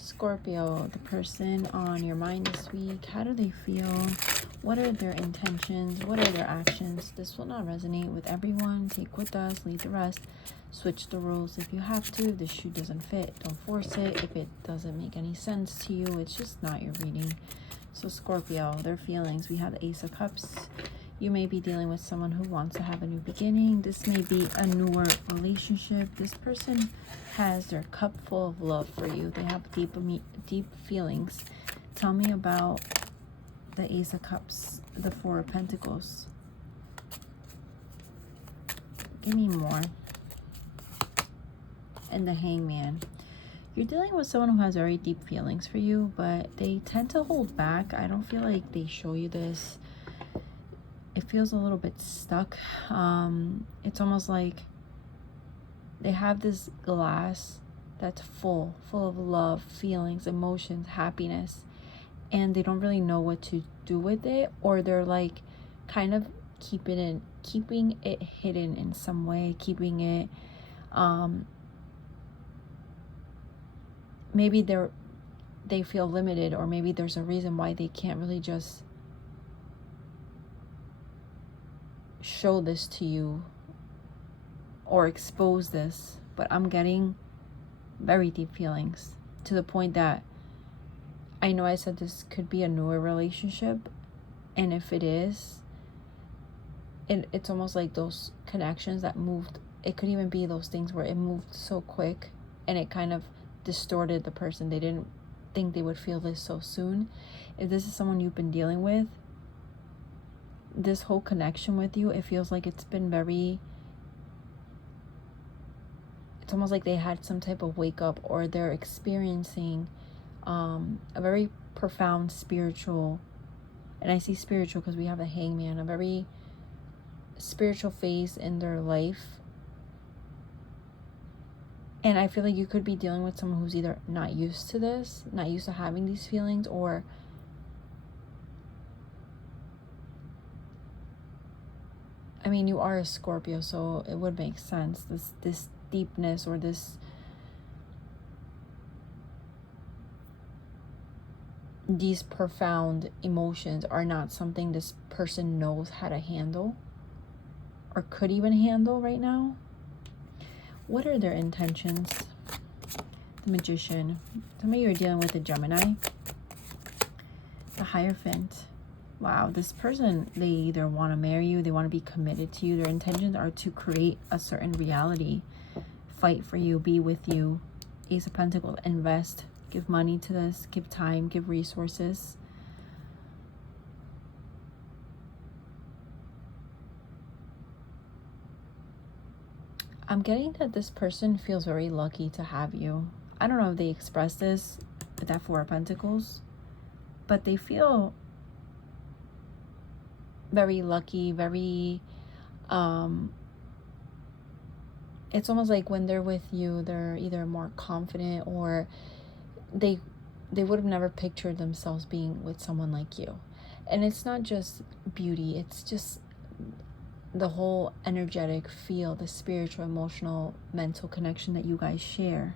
Scorpio, the person on your mind this week, how do they feel? What are their intentions? What are their actions? This will not resonate with everyone. Take with us, leave the rest. Switch the rules if you have to. If the shoe doesn't fit, don't force it. If it doesn't make any sense to you, it's just not your reading. So Scorpio, their feelings. We have the Ace of Cups. You may be dealing with someone who wants to have a new beginning. This may be a newer relationship. This person has their cup full of love for you. They have deep feelings. Tell me about the Ace of Cups, the Four of Pentacles. Give me more. And the Hangman. You're dealing with someone who has very deep feelings for you, but they tend to hold back. I don't feel like they show you this. It feels a little bit stuck. It's almost like they have this glass that's full of love, feelings, emotions, happiness, and they don't really know what to do with it, or they're like kind of keeping it hidden in some way, keeping it maybe they feel limited, or maybe there's a reason why they can't really just show this to you or expose this. But I'm getting very deep feelings, to the point that I know I said this could be a newer relationship, and if it is, it's almost like those connections that moved. It could even be those things where it moved so quick and it kind of distorted the person. They didn't think they would feel this so soon. If this is someone you've been dealing with, this whole connection with you, it feels like it's been it's almost like they had some type of wake up, or they're experiencing a very profound spiritual, and I see spiritual because we have a Hangman, a very spiritual phase in their life. And I feel like you could be dealing with someone who's either not used to this, not used to having these feelings, or I mean, you are a Scorpio, so it would make sense. This deepness, or these profound emotions are not something this person knows how to handle, or could even handle right now. What are their intentions? The Magician. Some of you are dealing with a Gemini. The Hierophant. Wow, this person, they either want to marry you, they want to be committed to you. Their intentions are to create a certain reality, fight for you, be with you. Ace of Pentacles, invest, give money to this, give time, give resources. I'm getting that this person feels very lucky to have you. I don't know if they express this with that Four of Pentacles, but they feel very lucky, very it's almost like when they're with you, they're either more confident, or they would have never pictured themselves being with someone like you. And it's not just beauty, it's just the whole energetic feel, the spiritual, emotional, mental connection that you guys share.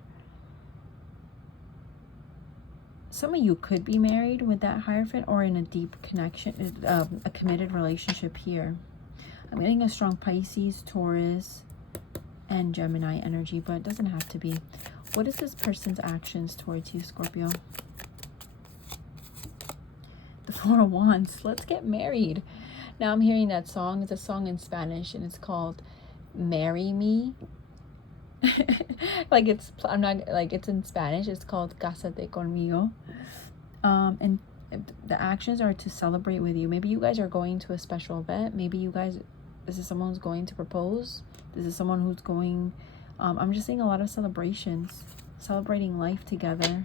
Some of you could be married with that Hierophant, or in a deep connection, a committed relationship here. I'm getting a strong Pisces, Taurus, and Gemini energy, but it doesn't have to be. What is this person's actions towards you, Scorpio? The Four of Wands. Let's get married. Now I'm hearing that song. It's a song in Spanish, and it's called Marry Me. Like it's in Spanish. It's called Cásate conmigo. And the actions are to celebrate with you. Maybe you guys are going to a special event. Maybe you guys, this is someone who's going to propose. This is someone who's going, I'm just seeing a lot of celebrations, celebrating life together.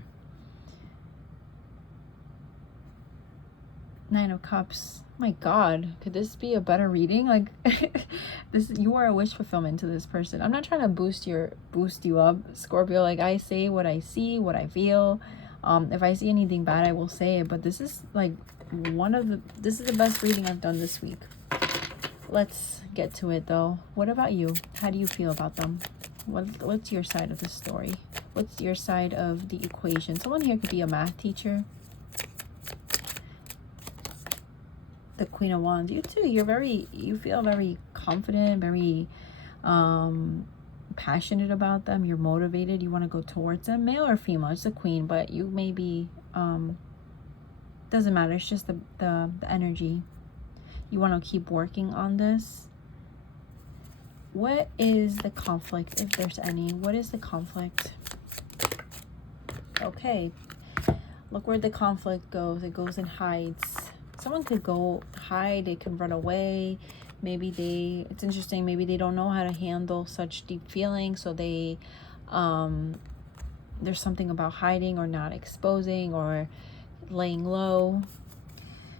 Nine of Cups. My God, could this be a better reading? Like this, you are a wish fulfillment to this person. I'm not trying to boost you up, Scorpio. Like, I say what I see, what I feel. If I see anything bad, I will say it. But this is like this is the best reading I've done this week. Let's get to it though. What about you? How do you feel about them? What's your side of the story? What's your side of the equation? Someone here could be a math teacher. The Queen of Wands. You too. You feel very confident, very passionate about them. You're motivated. You want to go towards them. Male or female. It's the Queen, but you may be doesn't matter. It's just the energy. You want to keep working on this. What is the conflict, if there's any? What is the conflict? Okay. Look where the conflict goes. It goes and hides. Someone could go hide. They can run away. Maybe it's interesting. Maybe they don't know how to handle such deep feelings. So they, there's something about hiding or not exposing or laying low.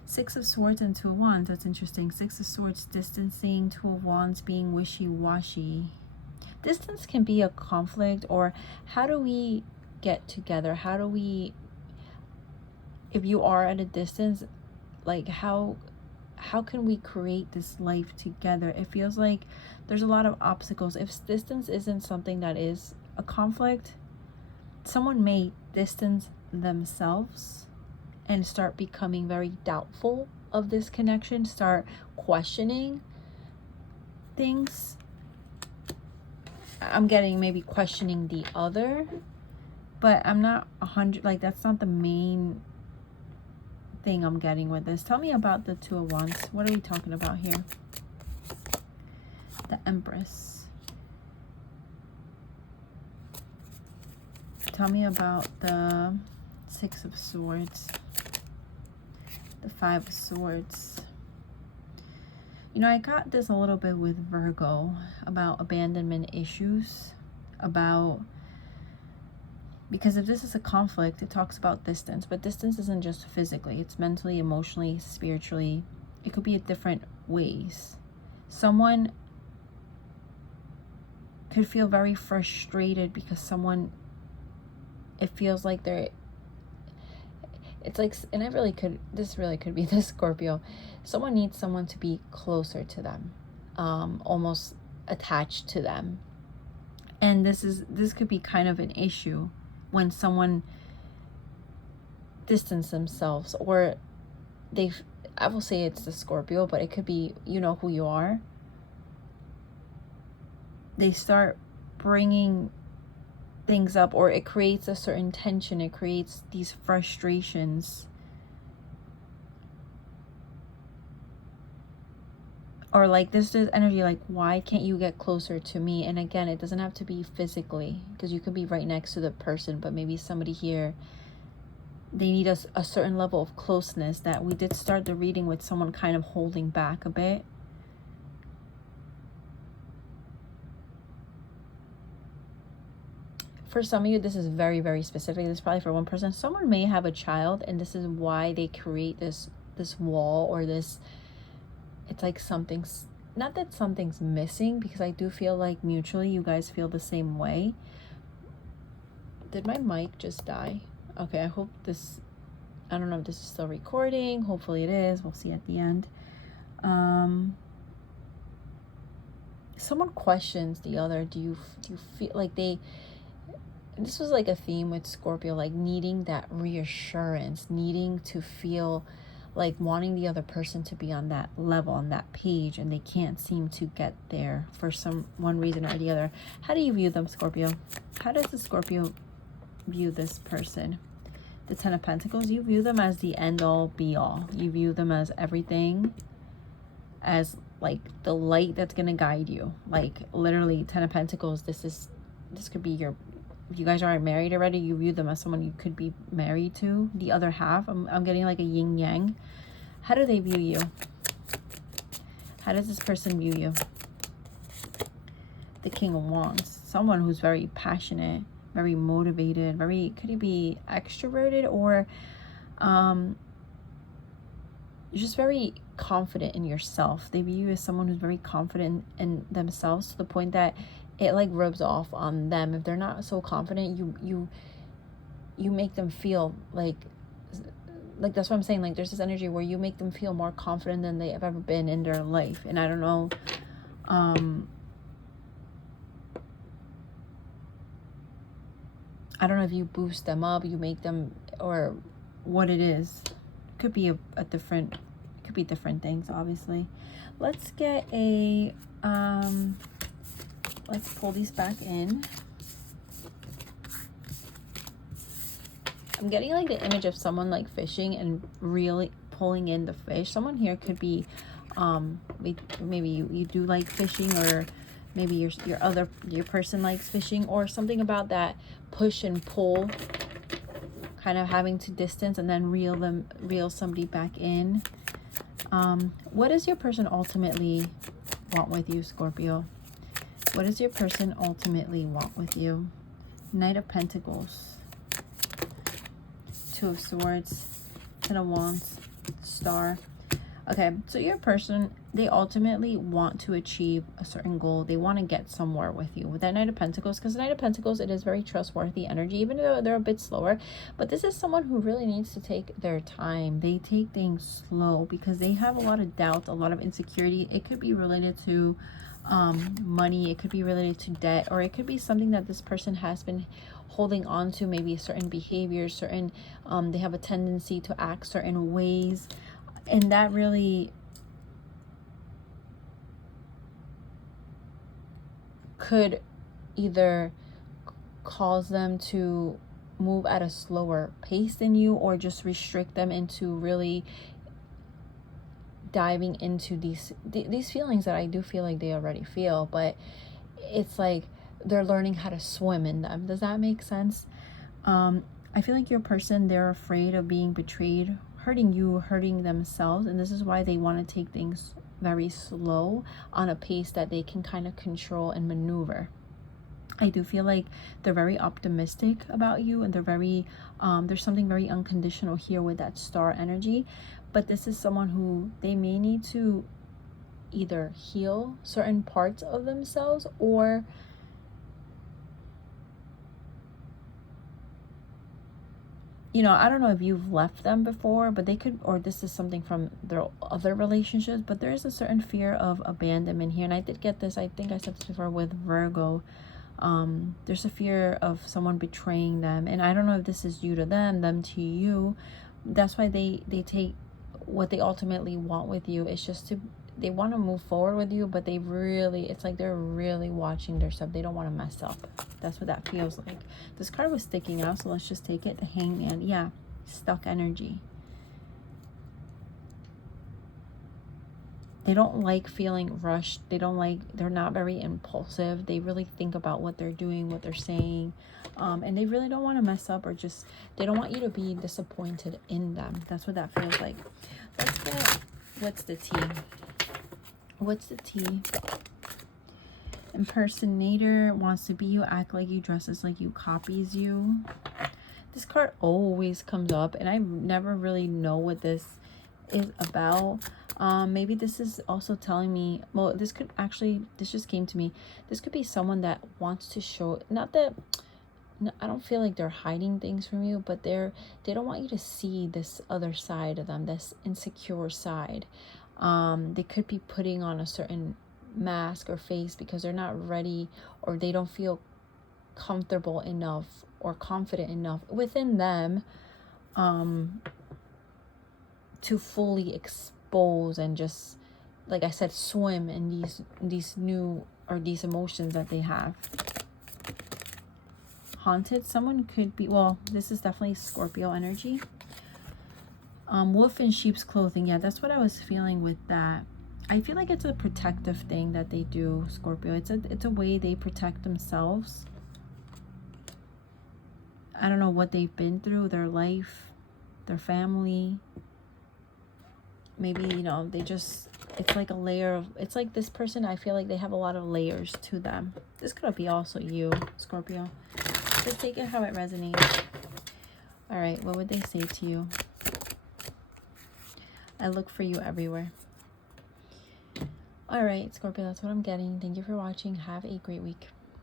Six of Swords and Two of Wands. That's interesting. Six of Swords, distancing. Two of Wands, being wishy-washy. Distance can be a conflict, or how do we get together? How do we, if you are at a distance, like how can we create this life together? It feels like there's a lot of obstacles. If distance isn't something that is a conflict, someone may distance themselves and start becoming very doubtful of this connection, start questioning things. I'm getting maybe questioning the other, but I'm not 100, like that's not the main thing I'm getting with this. Tell me about the Two of Wands. What are we talking about here? The Empress. Tell me about the Six of Swords. The Five of Swords. You know, I got this a little bit with Virgo about abandonment issues, because if this is a conflict, it talks about distance, but distance isn't just physically, it's mentally, emotionally, spiritually. It could be in different ways. Someone could feel very frustrated because it feels like it's like, and this really could be the Scorpio. Someone needs someone to be closer to them, almost attached to them. And this could be kind of an issue when someone distance themselves, or I will say it's the Scorpio, but it could be, you know who you are. They start bringing things up, or it creates a certain tension. It creates these frustrations. Or like this is energy like, why can't you get closer to me? And again, it doesn't have to be physically, because you could be right next to the person, but maybe somebody here, they need a certain level of closeness. That we did start the reading with someone kind of holding back a bit. For some of you, this is very, very specific. This is probably for one person. Someone may have a child, and this is why they create this wall, or this, it's like something's, not that something's missing, because I do feel like mutually you guys feel the same way. Did my mic just die? Okay, I hope this, I don't know if this is still recording. Hopefully it is. We'll see at the end. Someone questions the other. Do you feel like this was like a theme with Scorpio, like needing that reassurance, needing to feel like wanting the other person to be on that level, on that page, and they can't seem to get there for one reason or the other. How do you view them, Scorpio? How does the Scorpio view this person? The Ten of Pentacles, you view them as the end-all, be-all. You view them as everything, as like the light that's gonna guide you. Like literally, Ten of Pentacles, this could be your, if you guys aren't married already, you view them as someone you could be married to. The other half, I'm getting like a yin yang. How do they view you? How does this person view you? The King of Wands. Someone who's very passionate, very motivated, could you be extroverted, or you're just very confident in yourself. They view you as someone who's very confident in themselves, to the point that it like rubs off on them. If they're not so confident, you make them feel like that's what I'm saying. Like there's this energy where you make them feel more confident than they have ever been in their life. And I don't know, I don't know if you boost them up, you make them, or what it is. Could be a different, could be different things, obviously. Let's get a, let's pull these back in. I'm getting like the image of someone like fishing and really pulling in the fish. Someone here could be, maybe you do like fishing, or maybe your person likes fishing, or something about that push and pull, kind of having to distance and then reel somebody back in. What does your person ultimately want with you, Scorpio? What does your person ultimately want with you? Knight of Pentacles, Two of Swords, Ten of Wands, Star. Okay, so your person, they ultimately want to achieve a certain goal. They want to get somewhere with you. With that Knight of Pentacles, because Knight of Pentacles, it is very trustworthy energy, even though they're a bit slower. But this is someone who really needs to take their time. They take things slow because they have a lot of doubt, a lot of insecurity. It could be related to money. It could be related to debt, or it could be something that this person has been holding on to, maybe certain behaviors, certain, they have a tendency to act certain ways. And that really could either cause them to move at a slower pace than you, or just restrict them into really diving into these feelings that I do feel like they already feel, but it's like they're learning how to swim in them. Does that make sense? I feel like your person, they're afraid of being betrayed, hurting you, hurting themselves, and this is why they want to take things very slow on a pace that they can kind of control and maneuver. I do feel like they're very optimistic about you, and they're very there's something very unconditional here with that star energy. But this is someone who they may need to either heal certain parts of themselves, or you know, I don't know if you've left them before, but they could, or this is something from their other relationships, but there is a certain fear of abandonment here. And I did get this, I think I said this before, with Virgo. There's a fear of someone betraying them, and I don't know if this is you to them to you. That's why they take what they ultimately want with you is just to, they want to move forward with you, but they really, it's like they're really watching their stuff. They don't want to mess up. That's what that feels like. This card was sticking out, so let's just take it. The Hangman. Yeah, stuck energy. They don't like feeling rushed. They don't like, they're not very impulsive. They really think about what they're doing, what they're saying. And they really don't want to mess up, or just, they don't want you to be disappointed in them. That's what that feels like. Let's get, what's the tea? What's the tea? Impersonator, wants to be you, act like you, dresses like you, copies you. This card always comes up, and I never really know what this is about. Maybe this is also telling me, well, this could actually, this just came to me, this could be someone that wants to show, not that, no, I don't feel like they're hiding things from you, but they don't want you to see this other side of them, this insecure side. They could be putting on a certain mask or face because they're not ready, or they don't feel comfortable enough or confident enough within them to fully expose and just, like I said, swim in these new, or these emotions that they have. Haunted, someone could be, well, this is definitely Scorpio energy. Wolf in sheep's clothing. Yeah, that's what I was feeling with that. I feel like it's a protective thing that they do, Scorpio. It's a way they protect themselves. I don't know what they've been through, their life, their family. Maybe, you know, they just, it's like a layer of, it's like this person, I feel like they have a lot of layers to them. This could be also you, Scorpio. Just take it how it resonates. All right, what would they say to you? I look for you everywhere. All right, Scorpio, that's what I'm getting. Thank you for watching. Have a great week.